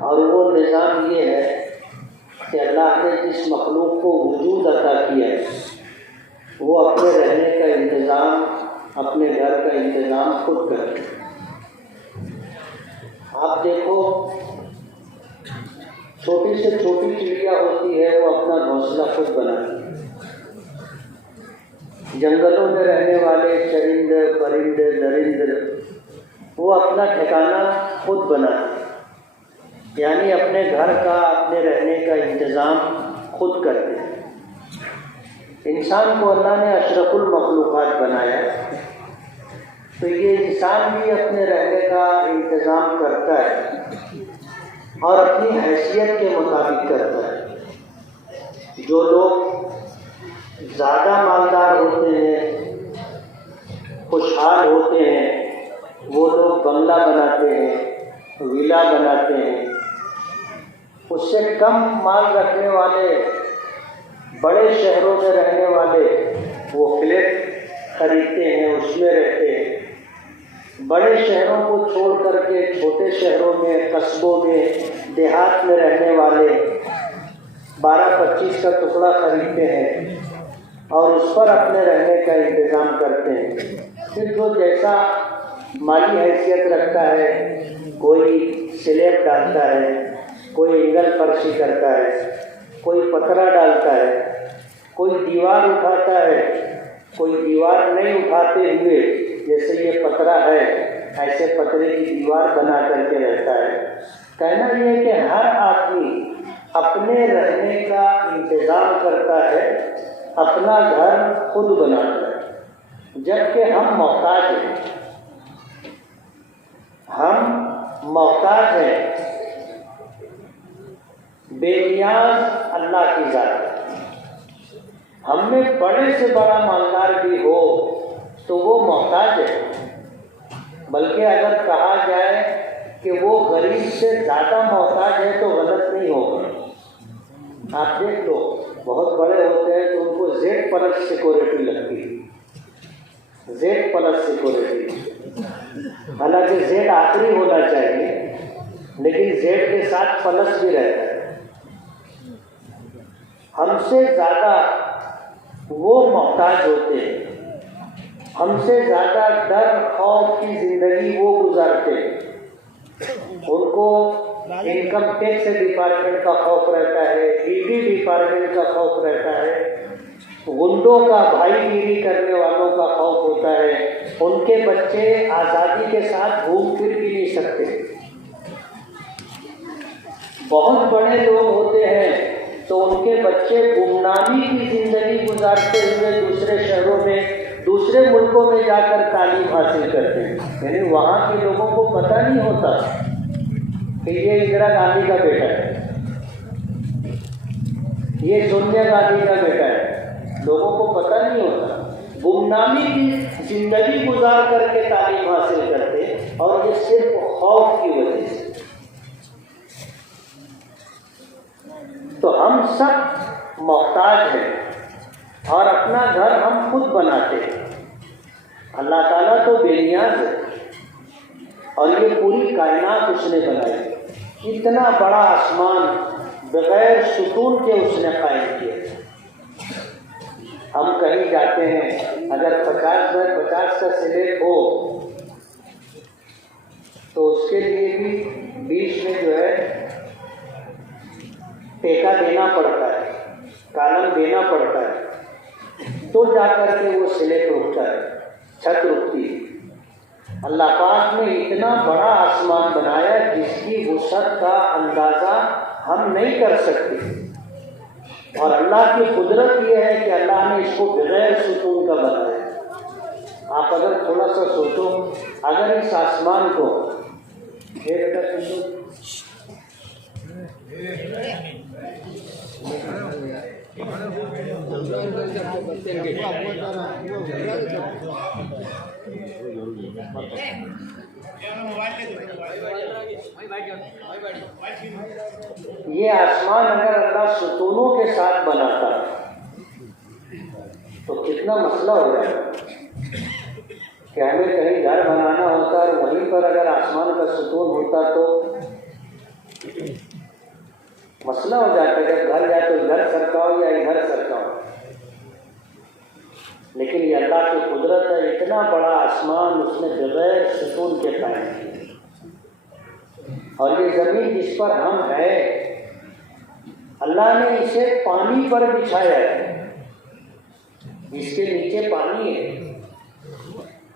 اور وہ نظام یہ ہے کہ اللہ نے جس مخلوق کو وجود عطا کیا ہے وہ اپنے رہنے کا انتظام، اپنے گھر کا انتظام خود کرے۔ آپ دیکھو، چھوٹی سے چھوٹی چڑیا ہوتی ہے وہ اپنا گھونسلہ خود بناتی ہے۔ جنگلوں میں رہنے والے چرند پرند درند وہ اپنا ٹھکانہ خود بناتے ہیں، یعنی اپنے گھر کا، اپنے رہنے کا انتظام خود کرتے ہیں۔ انسان کو اللہ نے اشرف المخلوقات بنایا، تو یہ انسان بھی اپنے رہنے کا انتظام کرتا ہے اور اپنی حیثیت کے مطابق کرتا ہے۔ جو لوگ زیادہ مالدار ہوتے ہیں، خوشحال ہوتے ہیں، وہ لوگ بنگلہ بناتے ہیں، ویلا بناتے ہیں۔ اس سے کم مال رکھنے والے، بڑے شہروں میں رہنے والے، وہ فلیٹ خریدتے ہیں، اس میں رہتے ہیں۔ بڑے شہروں کو چھوڑ کر کے چھوٹے شہروں میں، قصبوں میں، دیہات میں رہنے والے 12-25 کا ٹکڑا خریدتے ہیں اور اس پر اپنے رہنے کا انتظام کرتے ہیں۔ پھر جو جیسا مالی حیثیت رکھتا ہے، کوئی سلیب ڈالتا ہے، کوئی اینگل فرشی کرتا ہے، کوئی پتھرا ڈالتا ہے، کوئی دیوار اٹھاتا ہے، کوئی دیوار نہیں اٹھاتے ہوئے جیسے یہ پتھرا ہے ایسے پتھرے کی دیوار بنا کر کے رہتا ہے۔ کہنا یہ ہے کہ ہر آدمی اپنے رہنے کا انتظام کرتا ہے، اپنا گھر خود بناتا ہے، جبکہ ہم محتاج ہیں۔ ہم محتاج ہیں، بے نیاز اللہ کی ذات ہے۔ ہم میں بڑے سے بڑا مالدار بھی ہو تو وہ محتاج ہے، بلکہ اگر کہا جائے کہ وہ غریب سے زیادہ محتاج ہے تو غلط نہیں ہوگا۔ آپ دیکھ لو، بہت بڑے ہوتے ہیں تو ان کو زیڈ پلس سیکورٹی لگتی ہے، زیڈ پلس سیکورٹی، حالانکہ زیڈ آخری ہونا چاہیے لیکن زیڈ کے ساتھ پلس بھی رہتا ہے۔ ہم سے زیادہ وہ محتاج ہوتے ہیں، ہم سے زیادہ ڈر خوف کی زندگی وہ گزارتے ہیں۔ ان کو انکم ٹیکس ڈپارٹمنٹ کا خوف رہتا ہے، ED ڈپارٹمنٹ کا خوف رہتا ہے، غنڈوں کا، بھائی گیری کرنے والوں کا خوف ہوتا ہے۔ ان کے بچے آزادی کے ساتھ گھوم پھر بھی نہیں سکتے۔ بہت بڑے لوگ ہوتے ہیں تو ان کے بچے گمنامی کی زندگی گزارتے ہوئے دوسرے شہروں میں، دوسرے ملکوں میں جا کر تعلیم حاصل کرتے ہیں، یعنی وہاں کے لوگوں کو پتہ نہیں ہوتا کہ یہ اندرا گاندھی کا بیٹا ہے، یہ سونیا گاندھی کا بیٹا ہے، لوگوں کو پتہ نہیں ہوتا۔ گمنامی کی زندگی گزار کر کے تعلیم حاصل کرتے اور یہ صرف خوف کی وجہ سے۔ تو ہم سب محتاج ہیں اور اپنا گھر ہم خود بناتے ہیں۔ اللہ تعالیٰ تو بے نیاز ہے اور یہ پوری کائنات اس نے بنائی، اتنا بڑا آسمان بغیر ستون کے اس نے قائم کیا۔ ہم کہیں جاتے ہیں، اگر 50x50 کا سلیب ہو تو اس کے لیے بھی بیچ میں جو ہے ٹیکا دینا پڑتا ہے، کالم دینا پڑتا ہے، تو جا کر کے وہ سلیب رکتا ہے، چھت رکتی ہے۔ اللہ پاک نے اتنا بڑا آسمان بنایا جس کی وسعت کا اندازہ ہم نہیں کر سکتے، اور اللہ کی قدرت یہ ہے کہ اللہ نے اس کو بغیر ستون کا بنایا۔ آپ اگر تھوڑا سا سوچو، اگر اس آسمان کو یہ آسمان اگر اللہ ستونوں کے ساتھ بناتا تو کتنا مسئلہ ہو جائے گا کہ ہمیں کہیں گھر بنانا ہوتا اور وہیں پر اگر آسمان کا ستون ہوتا تو مسئلہ ہو جاتا ہے جب گھر جائے تو ادھر سرکاؤ یا ادھر سرکاؤ، لیکن یہ اللہ کی قدرت ہے، اتنا بڑا آسمان اس نے بغیر ستون کے قائم کیا، اور یہ زمین جس پر ہم ہیں اللہ نے اسے پانی پر بچھایا ہے، جس کے نیچے پانی ہے،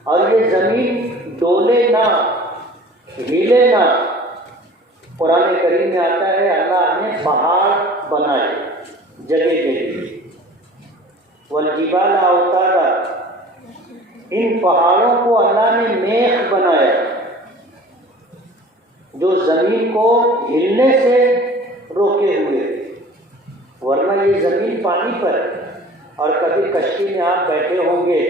اور یہ زمین ڈولے نہ، ہلے نہ۔ قرآن کریم میں آتا ہے اللہ نے پہاڑ بنائے جگہ جگہ، والجبال اوتادا، ان پہاڑوں کو اللہ نے میخ بنایا جو زمین کو ہلنے سے روکے ہوئے، ورنہ یہ زمین پانی پر۔ اور کبھی کشتی میں آپ بیٹھے ہوں گے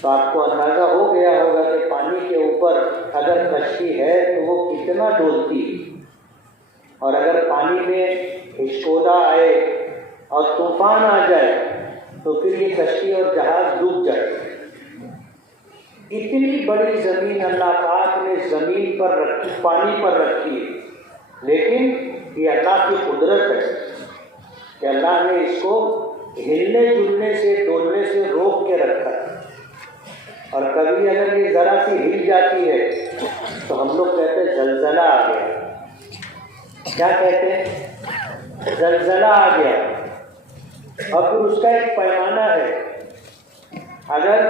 تو آپ کو اندازہ ہو گیا ہوگا کہ پانی کے اوپر اگر کشتی ہے تو وہ کتنا ڈولتی، اور اگر پانی میں ہچکولا آئے اور طوفان آ جائے تو پھر یہ کشتی اور جہاز ڈوب جائے۔ اتنی بڑی زمین اللہ پاک نے زمین پر رکھی، پانی پر رکھی ہے، لیکن یہ اللہ کی قدرت ہے کہ اللہ نے اس کو ہلنے جلنے سے، ڈولنے سے روک کے رکھا ہے۔ اور کبھی اگر یہ ذرا سی ہل جاتی ہے تو ہم لوگ کہتے ہیں زلزلہ آ گیا۔ کیا کہتے ہیں؟ زلزلہ آ گیا۔ اور پھر اس کا ایک پیمانہ ہے، اگر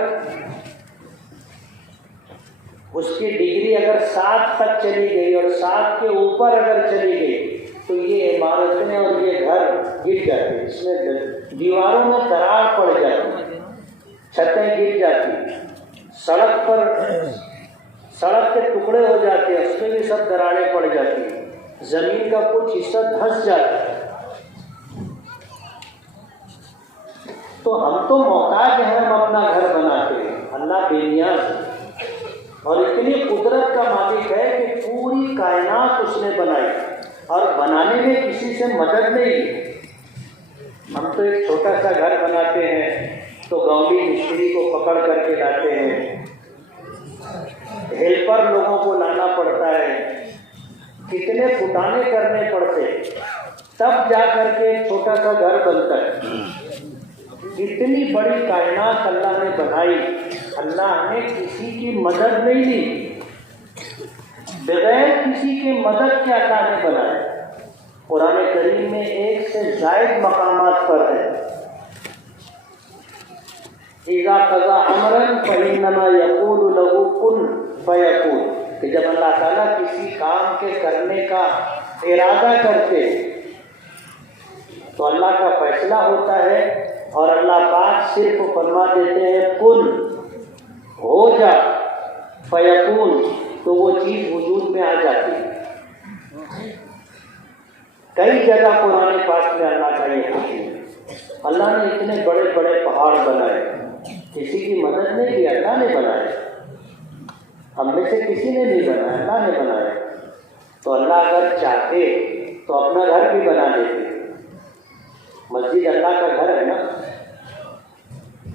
اس کی ڈگری اگر 7 تک چلی گئی اور 7 کے اوپر اگر چلی گئی تو یہ عمارتیں اور یہ گھر گر جاتے، اس میں دیواروں میں دراڑ پڑ جاتی، چھتیں گر جاتی، سڑک کے ٹکڑے ہو جاتے ہیں، اس میں بھی سب دراڑیں پڑ جاتی ہیں، زمین کا کچھ حصہ دھنس جاتا ہے۔ تو ہم تو محتاج ہیں، ہم اپنا گھر بناتے ہیں، اللہ بے نیاز ہے، اور اتنی قدرت کا مالک ہے کہ پوری کائنات اس نے بنائی، اور بنانے میں کسی سے مدد نہیں لی۔ ہم تو ایک چھوٹا سا گھر بناتے ہیں تو گاؤں مستری کو پکڑ کر کے لاتے ہیں، ہیلپر لوگوں کو لانا پڑتا ہے، کتنے پھٹانے کرنے پڑتے، تب جا کر کے چھوٹا سا گھر بنتا ہے۔ اتنی بڑی کائنات اللہ نے بنائی، اللہ نے کسی کی مدد نہیں لی، بغیر کسی کی مدد کے اللہ نے بنایا۔ قرآن کریم میں 1 سے زائد مقامات پر ہے، اذا قضى امرا فانما يقول له كن فيكون، کہ جب اللہ تعالیٰ کسی کام کے کرنے کا ارادہ کرتے تو اللہ کا فیصلہ ہوتا ہے، اور اللہ پاک صرف فرما دیتے ہیں کن، ہو جا، فیکون، تو وہ چیز وجود میں آ جاتی ہے۔ کئی جگہ قرآن پاک میں اللہ کا یہ حکم ہے۔ اللہ نے اتنے بڑے بڑے پہاڑ بنائے، کسی کی مدد نہیں کی، اللہ نے بنائے، ہم میں سے کسی نے نہیں بنایا، اللہ نے بنایا۔ تو اللہ اگر چاہتے تو اپنا گھر بھی بنا دیتے۔ مسجد اللہ کا گھر ہے نا،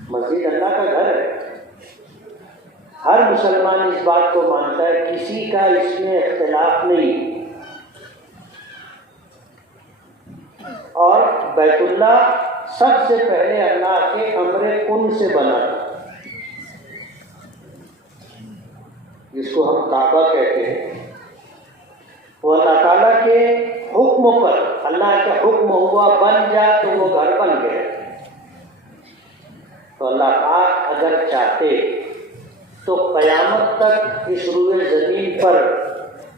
مسجد اللہ کا گھر ہے۔ ہر مسلمان اس بات کو مانتا ہے، کسی کا اس میں اختلاف نہیں۔ اور بیت اللہ سب سے پہلے اللہ کے امر کن سے بنا، جس کو ہم کعبہ کہتے ہیں، وہ اللہ تعالیٰ کے حکم پر، اللہ کا حکم ہوا بن جا تو وہ گھر بن گیا۔ تو اللہ پاک اگر چاہتے تو قیامت تک اس روئے زمین پر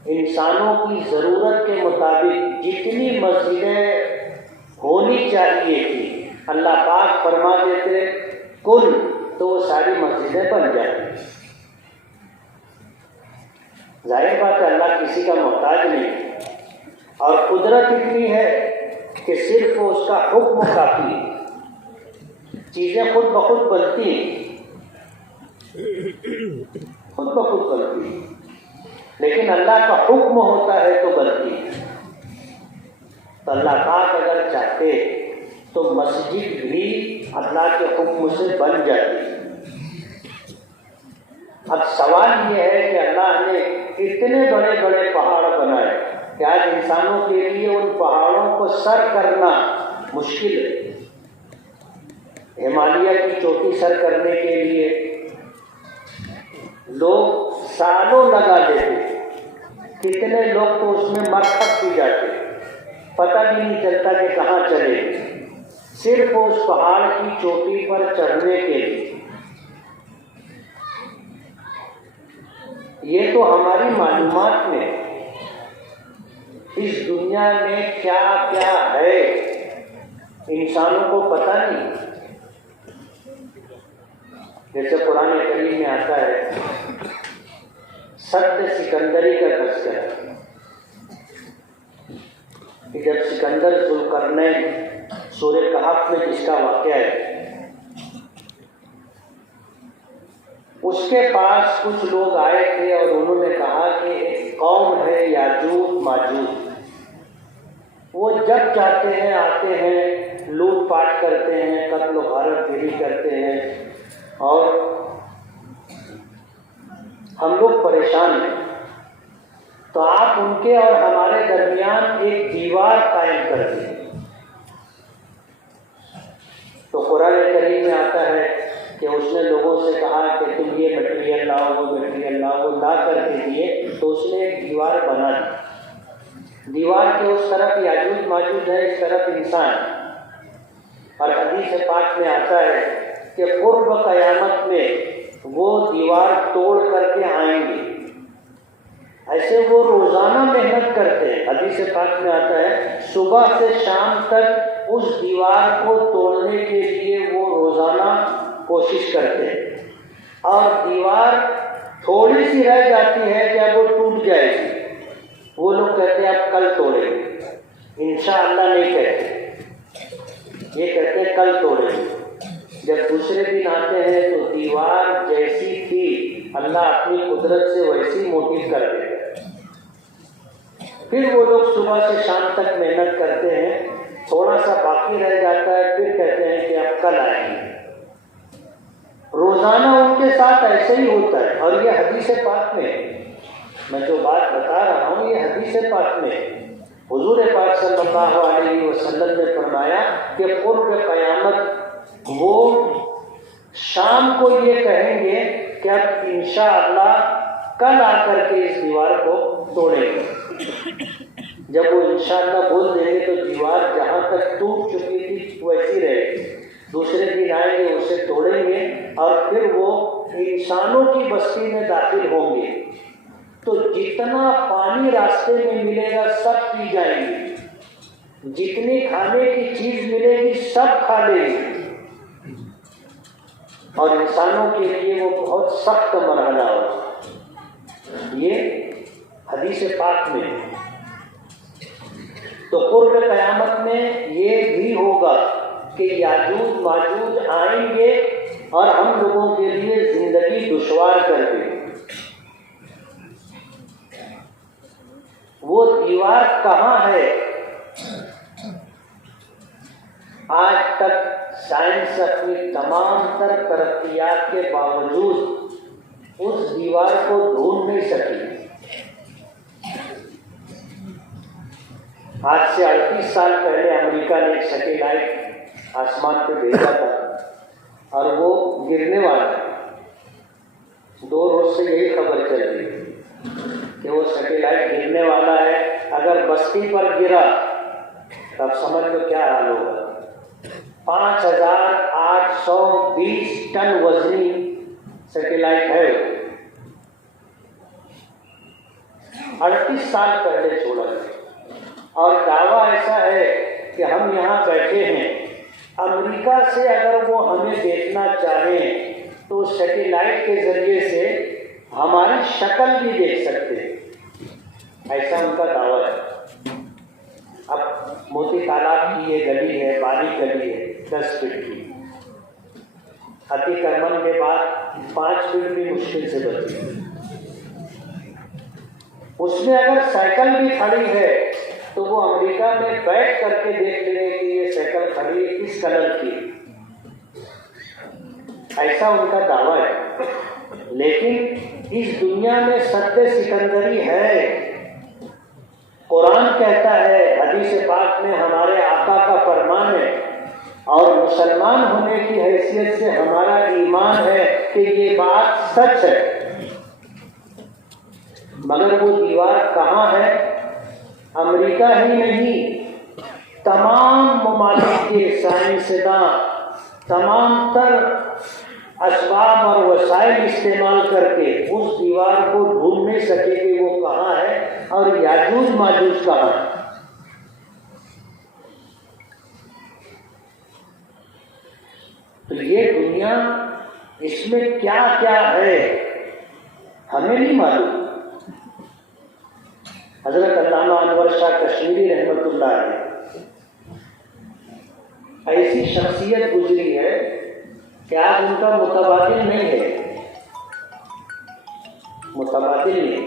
انسانوں کی ضرورت کے مطابق جتنی مسجدیں ہونی چاہیے تھی، اللہ پاک فرما دیتے کل، تو وہ ساری مسجدیں بن جاتی۔ ظاہر بات ہے اللہ کسی کا محتاج نہیں، اور قدرت اتنی ہے کہ صرف اس کا حکم کافی ہے، چیزیں خود بخود بنتی ہیں، خود بخود بنتی ہیں، لیکن اللہ کا حکم ہوتا ہے تو بنتی ہے۔ تو اللہ پاک اگر چاہتے تو مسجد بھی اللہ کے حکم سے بن جاتی۔ اب سوال یہ ہے کہ اللہ نے اتنے بڑے بڑے پہاڑ بنائے کہ آج انسانوں کے لیے ان پہاڑوں کو سر کرنا مشکل ہے۔ ہمالیہ کی چوٹی سر کرنے کے لیے لوگ سالوں لگا دیتے، کتنے لوگ تو اس میں مر کھپ بھی جاتے، پتہ بھی نہیں چلتا کہ کہاں چلے، صرف اس پہاڑ کی چوٹی پر چڑھنے کے لیے۔ یہ تو ہماری معلومات میں، اس دنیا میں کیا کیا ہے انسانوں کو پتہ نہیں۔ جیسے قرآن کریم میں آتا ہے سد سکندری کا تذکرہ، کہ جب سکندر ذوالقرنین سورہ کہف میں جس کا واقعہ ہے، اس کے پاس کچھ لوگ آئے تھے اور انہوں نے کہا کہ ایک قوم ہے یاجوج ماجوج، وہ جب چاہتے ہیں آتے ہیں، لوٹ پاٹ کرتے ہیں، قتل و غارت گری کرتے ہیں، اور ہم لوگ پریشان ہیں، تو آپ ان کے اور ہمارے درمیان ایک دیوار قائم کر دیں۔ تو قرآن کریم میں آتا ہے کہ اس نے لوگوں سے کہا کہ تم یہ مٹیریل لاؤ، وہ مٹیریل لاؤ، وہ لا کر کے دیے، تو اس نے ایک دیوار بنا دی۔ دیوار کے اس طرف یاجوج ماجوج ہے، اس طرف انسان، اور حدیث پاک میں آتا ہے کہ قرب قیامت میں وہ دیوار توڑ کر کے آئیں گے۔ ایسے وہ روزانہ محنت کرتے ہیں، حدیث پاک میں آتا ہے صبح سے شام تک اس دیوار کو توڑنے کے لیے وہ روزانہ کوشش کرتے ہیں، اور دیوار تھوڑی سی رہ جاتی ہے کہ اب وہ ٹوٹ جائے گی، وہ لوگ کہتے ہیں اب کل توڑیں گے، انشاءاللہ نہیں کہتے، یہ کہتے ہیں کل توڑیں گے۔ جب دوسرے دن آتے ہیں تو دیوار جیسی تھی اللہ اپنی قدرت سے ویسی موٹی کر دیتا ہے۔ پھر وہ لوگ صبح سے شام تک محنت کرتے ہیں، تھوڑا سا باقی رہ جاتا ہے، پھر کہتے ہیں کہ اب کل آئیں گے۔ روزانہ ان کے ساتھ ایسے ہی ہوتا ہے، اور یہ حدیث پاک میں جو بات بتا رہا ہوں یہ حدیث پاک میں حضور پاک صلی اللہ علیہ وسلم نے فرمایا کہ قرب قیامت وہ شام کو یہ کہیں گے کہ اب انشاءاللہ کل آ کر کے اس دیوار کو توڑیں گے۔ جب وہ انشاءاللہ بول دیں گے تو دیوار جہاں تک ٹوٹ چکی تھی ویسی رہے گی، دوسرے دن آئیں گے اسے توڑیں گے، اور پھر وہ انسانوں کی بستی میں داخل ہوں گے، تو جتنا پانی راستے میں ملے گا سب پی جائیں گے، جتنی کھانے کی چیز ملے گی سب کھا لیں گے، اور انسانوں کے لیے وہ بہت سخت مرحلہ ہوگا۔ یہ حدیث پاک میں۔ تو قرب قیامت میں یہ بھی ہوگا کہ یاجوج ماجوج آئیں گے اور ہم لوگوں کے لیے زندگی دشوار کر دیں گے۔ وہ دیوار کہاں ہے؟ آج تک سائنس اپنی تمام تر ترقیات کے باوجود اس دیوار کو ڈھونڈ نہیں سکی۔ آج سے 38 سال پہلے امریکہ نے ایک سیٹلائٹ آسمان پہ بھیجا تھا اور وہ گرنے والا ہے۔ 2 روز سے یہی خبر چل رہی کہ وہ سیٹلائٹ گرنے والا ہے، اگر بستی پر گرا تب سمجھ لو کیا حال ہوگا۔ 5820 ٹن وزنی سیٹلائٹ ہے، 38 سال پہلے چھوڑا گیا، اور دعویٰ ایسا ہے کہ ہم یہاں بیٹھے ہیں، امریکہ سے اگر وہ ہمیں دیکھنا چاہیں تو سیٹلائٹ کے ذریعے سے ہماری شکل بھی دیکھ سکتے ہیں، ایسا ان کا دعویٰ ہے۔ اب موتی تالاب کی یہ گلی ہے، باریک گلی ہے 10 فٹ کی، اتی کرمن کے بعد 5 فٹ بھی مشکل سے بچی، اس میں اگر سائیکل بھی کھڑی ہے تو وہ امریکہ میں بیٹھ کر کے دیکھ لیں کہ یہ سائیکل کھڑی ہے کس کلر کی، ایسا ان کا دعویٰ ہے۔ لیکن اس دنیا میں سد سکندری ہے، قرآن کہتا ہے، حدیث پاک میں ہمارے آقا کا فرمان ہے، اور مسلمان ہونے کی حیثیت سے ہمارا ایمان ہے کہ یہ بات سچ ہے، مگر وہ دیوار کہاں ہے؟ امریکہ ہی نہیں، تمام ممالک کے سائنسداں تمام تر اسباب اور وسائل استعمال کر کے اس دیوار کو ڈھونڈ نہیں سکے کہ وہ کہاں ہے اور یاجوج ماجوج کہاں ہے۔ تو یہ دنیا، اس میں کیا کیا ہے ہمیں نہیں معلوم۔ حضرت علامہ انور شاہ کشمیری رحمۃ اللہ علیہ ایسی شخصیت گزری ہے کہ آج ان کا متبادل نہیں ہے، متبادل نہیں۔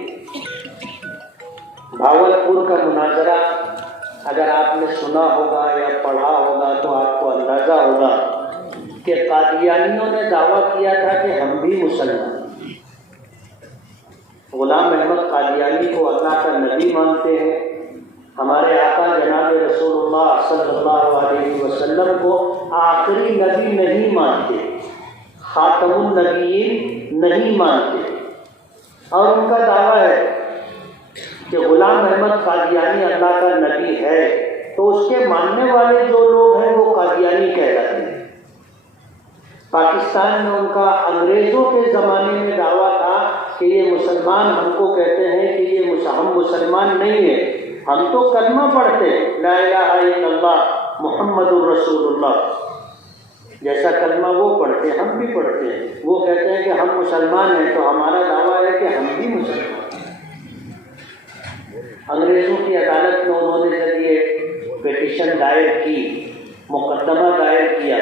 بھاگلپور کا مناظرہ اگر آپ نے سنا ہوگا یا پڑھا ہوگا تو آپ کو اندازہ ہوگا کہ قادیانیوں نے دعویٰ کیا تھا کہ ہم بھی مسلمان۔ غلام احمد قادیانی کو اللہ کا نبی مانتے ہیں، ہمارے آقا جناب رسول اللہ صلی اللہ علیہ وسلم کو آخری نبی نہیں مانتے، خاتم النبیین نہیں مانتے، اور ان کا دعویٰ ہے کہ غلام احمد قادیانی اللہ کا نبی ہے، تو اس کے ماننے والے جو لوگ ہیں وہ قادیانی کہلاتے ہیں۔ پاکستان میں ان کا انگریزوں کے زمانے میں دعویٰ تھا کہ یہ مسلمان ہم کو کہتے ہیں کہ یہ ہم مسلمان نہیں ہیں، ہم تو کلمہ پڑھتے ہیں، لا الہ الا اللہ محمد الرسول اللہ، جیسا کلمہ وہ پڑھتے ہیں ہم بھی پڑھتے ہیں۔ وہ کہتے ہیں کہ ہم مسلمان ہیں، تو ہمارا دعویٰ ہے کہ ہم بھی مسلمان ہیں۔ انگریزوں کی عدالت میں انہوں نے جب یہ پیٹیشن دائر کی، مقدمہ دائر کیا،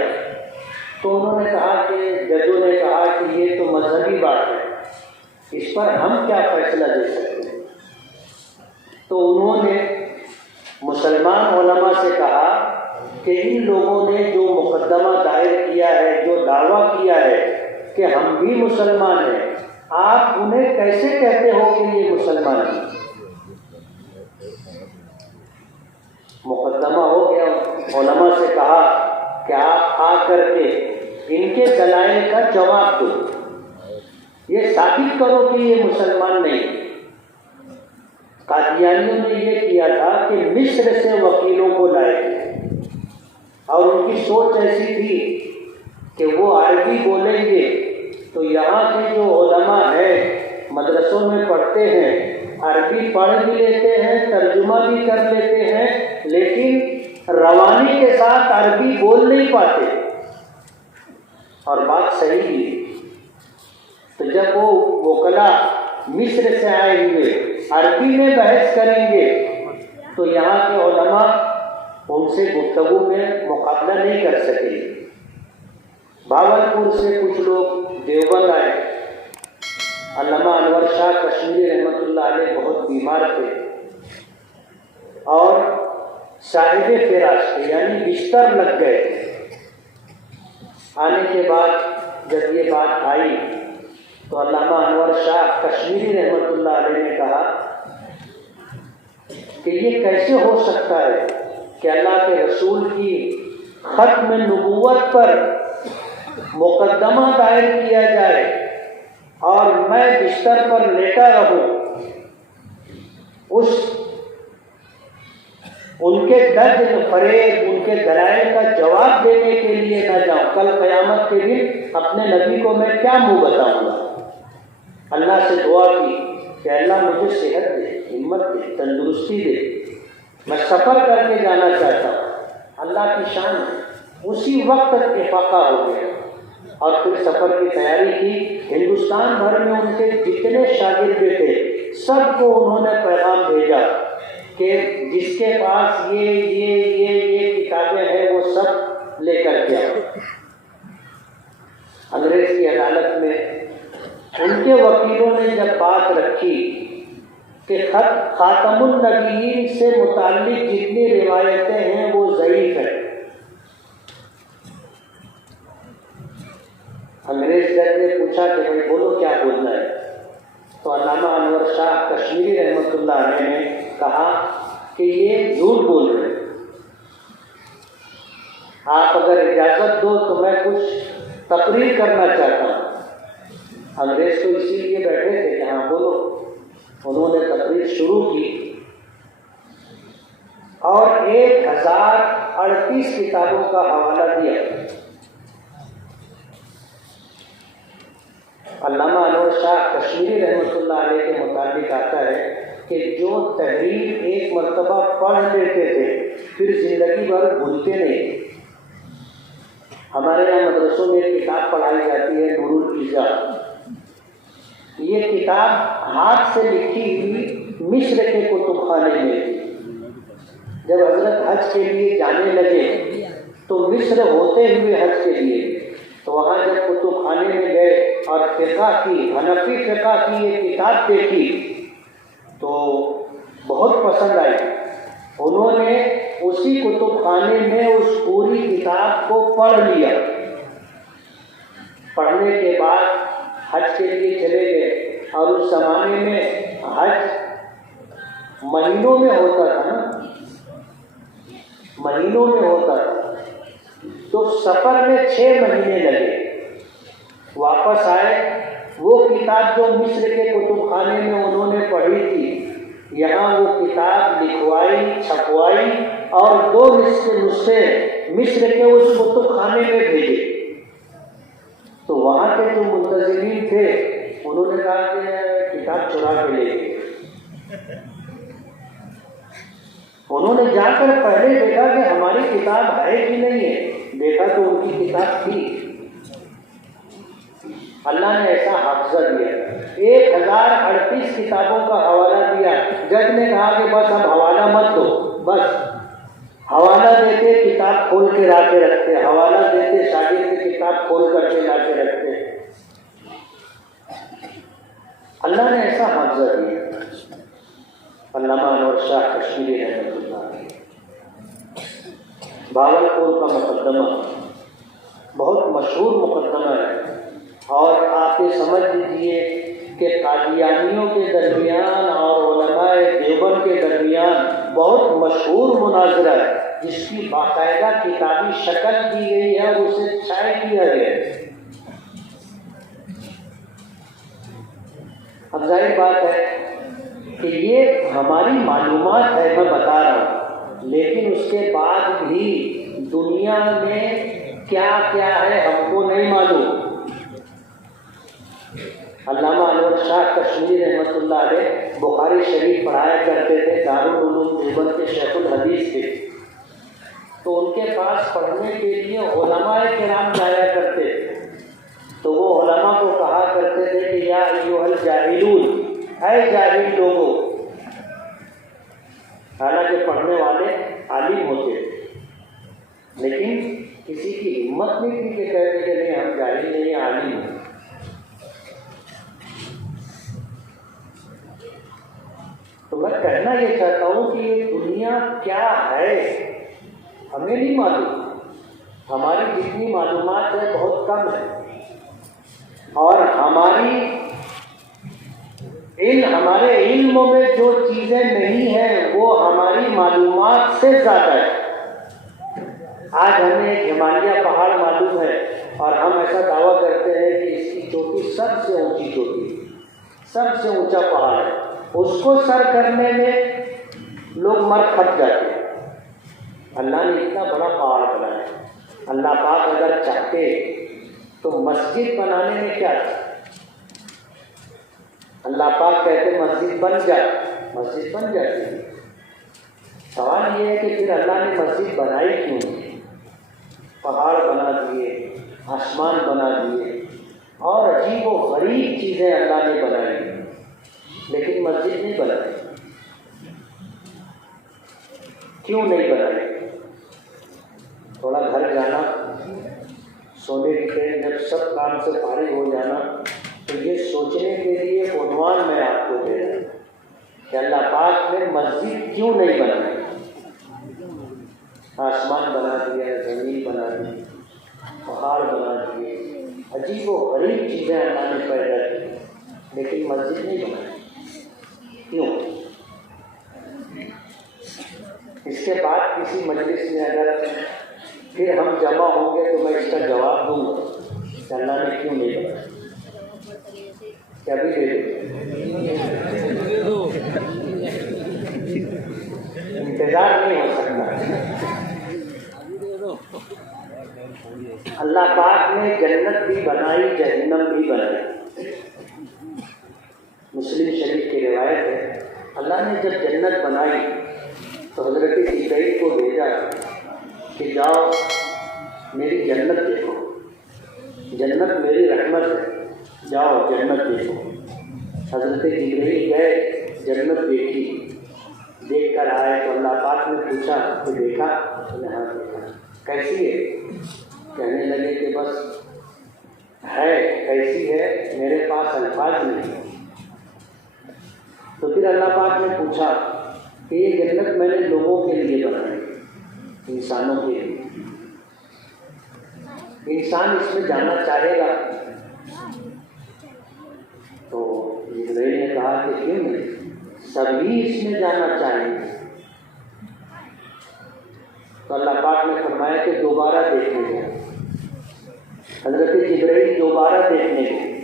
تو انہوں نے کہا کہ ججوں نے کہا کہ یہ تو مذہبی بات ہے، اس پر ہم کیا فیصلہ دے سکتے ہیں۔ تو انہوں نے مسلمان علماء سے کہا کہ ان لوگوں نے جو مقدمہ دائر کیا ہے، جو دعویٰ کیا ہے کہ ہم بھی مسلمان ہیں، آپ انہیں کیسے کہتے ہو کہ یہ مسلمان ہیں؟ مقدمہ ہو گیا، علماء سے کہا کہ آپ آ کر کے ان کے دلائل کا جواب دو، یہ ثابت کرو کہ یہ مسلمان نہیں۔ قادیانیوں نے یہ کیا تھا کہ مصر سے وکیلوں کو لائے، اور ان کی سوچ ایسی تھی کہ وہ عربی بولیں گے تو یہاں کے جو علماء ہیں مدرسوں میں پڑھتے ہیں، عربی پڑھ بھی لیتے ہیں، ترجمہ بھی کر لیتے ہیں، لیکن روانی کے ساتھ عربی بول نہیں پاتے، اور بات صحیح بھی۔ تو جب وہ وکلا مصر سے آئے ہوئے عربی میں بحث کریں گے تو یہاں کے علماء ان سے گفتگو میں مقابلہ نہیں کر سکے۔ بھاگلپور سے کچھ لوگ دیوبند آئے، علامہ انور شاہ کشمیری رحمۃ اللہ علیہ بہت بیمار تھے، اور صاحب فراش تھے، یعنی بستر لگ گئے تھے۔ آنے کے بعد جب یہ بات آئی تو علامہ انور شاہ کشمیری رحمۃ اللہ علیہ نے کہا کہ یہ کیسے ہو سکتا ہے کہ اللہ کے رسول کی ختم نبوت پر مقدمہ دائر کیا جائے اور میں بستر پر لیٹا رہوں، ان کے درد فریب، ان کے دلائل کا جواب دینے کے لیے نہ جاؤں، کل قیامت کے دن اپنے نبی کو میں کیا منہ بتاؤں گا۔ اللہ سے دعا کی کہ اللہ مجھے صحت دے، ہمت دے، تندرستی دے، میں سفر کر کے جانا چاہتا ہوں۔ اللہ کی شان ہے، اسی وقت افاقہ ہو گیا، اور پھر سفر کی تیاری کی۔ ہندوستان بھر میں ان کے جتنے شاگرد تھے سب کو انہوں نے پیغام بھیجا کہ جس کے پاس یہ کتابیں ہیں وہ سب لے کر کے آؤ۔ انگریز کی عدالت میں ان کے وکیلوں نے جب بات رکھی کہ خاتم النبیین سے متعلق جتنی روایتیں ہیں وہ ضعیف ہیں، انگریز جج نے پوچھا کہ بھائی بولو کیا بولنا ہے، تو علامہ انور شاہ کشمیری رحمۃ اللہ علیہ نے کہا کہ تقریر کرنا چاہتا ہوں۔ انگریز تو اسی لیے بیٹھے تھے کہ ہاں بولو، انہوں نے تقریر شروع کی اور 1038 کتابوں کا حوالہ دیا۔ علامہ انور شاہ کشمیری رحمۃ اللہ علیہ کے متعلق آتا ہے کہ جو تحریر ایک مرتبہ پڑھ لیتے تھے پھر زندگی بھر بھولتے نہیں۔ ہمارے یہاں مدرسوں میں ایک کتاب پڑھائی جاتی ہے نور الایزا۔ یہ کتاب ہاتھ سے لکھی ہوئی مصر کے کتب خانے میں، جب حضرت حج کے لیے جانے لگے تو مصر ہوتے ہوئے حج کے لیے، تو وہاں جب کتب خانے میں گئے اور فقہ کی، حنفی فقہ کی یہ کتاب دیکھی تو بہت پسند آئی۔ انہوں نے اسی کتب خانے میں اس پوری کتاب کو پڑھ لیا۔ پڑھنے کے بعد حج کے لیے چلے گئے، اور اس زمانے میں حج مہینوں میں ہوتا تھا نا، مہینوں میں ہوتا تھا، تو سفر میں 6 مہینے لگے۔ واپس آئے، وہ کتاب جو مصر کے کتب خانے میں انہوں نے پڑھی تھی، یہاں وہ کتاب لکھوائی، چھپوائی اور 2 نسخے مصر کے اس کتب خانے میں بھیجے۔ تو وہاں کے جو منتظمین تھے انہوں نے کہا کہ کتاب چرا کے لے گئے۔ انہوں نے جا کر پہلے دیکھا کہ ہماری کتاب ہے کہ نہیں ہے، دیکھا تو ان کی کتاب تھی۔ اللہ نے ایسا حافظہ دیا، 1038 کتابوں کا حوالہ دیا۔ جج نے کہا کہ بس اب حوالہ مت دو، بس حوالہ دیتے کتاب کھول کے لا کے رکھتے، حوالہ دیتے شاگرد کی کتاب کھول کر کے لا کے رکھتے۔ اللہ نے ایسا حافظہ دیا۔ علامہ انور شاہ کشمیری رحمۃ اللہ علیہ، بھاگلپور کا مقدمہ بہت مشہور مقدمہ ہے، اور آپ یہ سمجھ لیجیے کہ قادیانیوں کے درمیان اور علماء دیوبند کے درمیان بہت مشہور مناظرہ ہے، جس کی باقاعدہ کتابی شکل دی گئی ہے اور اسے چھائے کیا گیا ہے۔ اب ظاہر بات ہے کہ یہ ہماری معلومات ہے، میں بتا رہا ہوں، لیکن اس کے بعد بھی دنیا میں کیا کیا ہے ہم کو نہیں معلوم۔ علامہ انور شاہ کشمیری رحمۃ اللہ علیہ بخاری شریف پڑھایا کرتے تھے، دارالعلوم دیوبند کے شیخ الحدیث تھے، تو ان کے پاس پڑھنے کے لیے علماء کرام جایا کرتے تھے، تو وہ علماء کو کہا کرتے تھے کہ یا ایھا الجاہلون، اے جاہل لوگوں۔ حالانکہ پڑھنے والے عالم ہوتے تھے، لیکن کسی کی ہمت نہیں تھی کہ کہتے کہ نہیں ہم جاہل نہیں عالم ہیں۔ تو میں کہنا یہ چاہتا ہوں کہ یہ دنیا کیا ہے ہمیں نہیں معلوم، ہماری جتنی معلومات ہے بہت کم ہے، اور ہمارے علم میں جو چیزیں نہیں ہیں وہ ہماری معلومات سے زیادہ ہے۔ آج ہمیں ایک ہمالیہ پہاڑ معلوم ہے، اور ہم ایسا دعویٰ کرتے ہیں کہ اس کی چوٹی سب سے اونچی چوٹی، سب سے اونچا پہاڑ ہے، اس کو سر کرنے میں لوگ مر کھپ جاتے ہیں۔ اللہ نے اتنا بڑا پہاڑ بنایا ہے، اللہ پاک اگر چاہتے تو مسجد بنانے میں کیا تھا؟ اللہ پاک کہتے مسجد بن جا، مسجد بن جاتی۔ سوال یہ ہے کہ پھر اللہ نے مسجد بنائی کیوں؟ پہاڑ بنا دیے، آسمان بنا دیے، اور عجیب و غریب چیزیں اللہ نے بنائی، لیکن مسجد نہیں بنائی۔ کیوں نہیں بنائی؟ تھوڑا گھر جانا، سونے کی ٹرین جب سب کام سے فارغ ہو جانا، تو یہ سوچنے کے لیے عنوان میں آپ کو دے رہا ہوں کہ اللہ پاک نے مسجد کیوں نہیں بنائی۔ آسمان بنا دیا، زمین بنا دی، پہاڑ بنا دیے، عجیب و غریب چیزیں اللہ نے پیدا کی، لیکن مسجد نہیں بنائی۔ کیوں؟ اس کے بعد کسی مجلس میں اگر پھر ہم جمع ہوں گے تو میں اس کا جواب دوں گا، کہ اللہ نے کیوں نہیں بنایا؟ کیا بھی دے دو، انتظار نہیں ہو سکتا۔ اللہ پاک نے جنت بھی بنائی، جہنم بھی بنائی۔ مسلم شریف کی روایت ہے، اللہ نے جب جنت بنائی تو حضرت جبرائیل کو بھیجا کہ جاؤ میری جنت دیکھو، جنت میری رحمت ہے، جاؤ جنت دیکھو۔ حضرت جبرائیل گئے، جنت دیکھی، دیکھ کر آئے تو اللہ پاک نے پوچھا کہ دیکھا؟ ہاں دیکھا۔ کیسی ہے؟ کہنے لگے کہ بس ہے، کیسی ہے میرے پاس الفاظ نہیں۔ تو پھر اللہ پاک نے پوچھا کہ یہ جنت میں نے لوگوں کے لیے بنائی، انسانوں کے لیے، انسان اس میں جانا چاہے گا؟ تو جبرائیل نے کہا کہ کیوں نہیں، سبھی اس میں جانا چاہیں گے۔ تو اللہ پاک نے فرمایا کہ دوبارہ دیکھنے گئے، حضرت جبرائیل دوبارہ دیکھنے گئے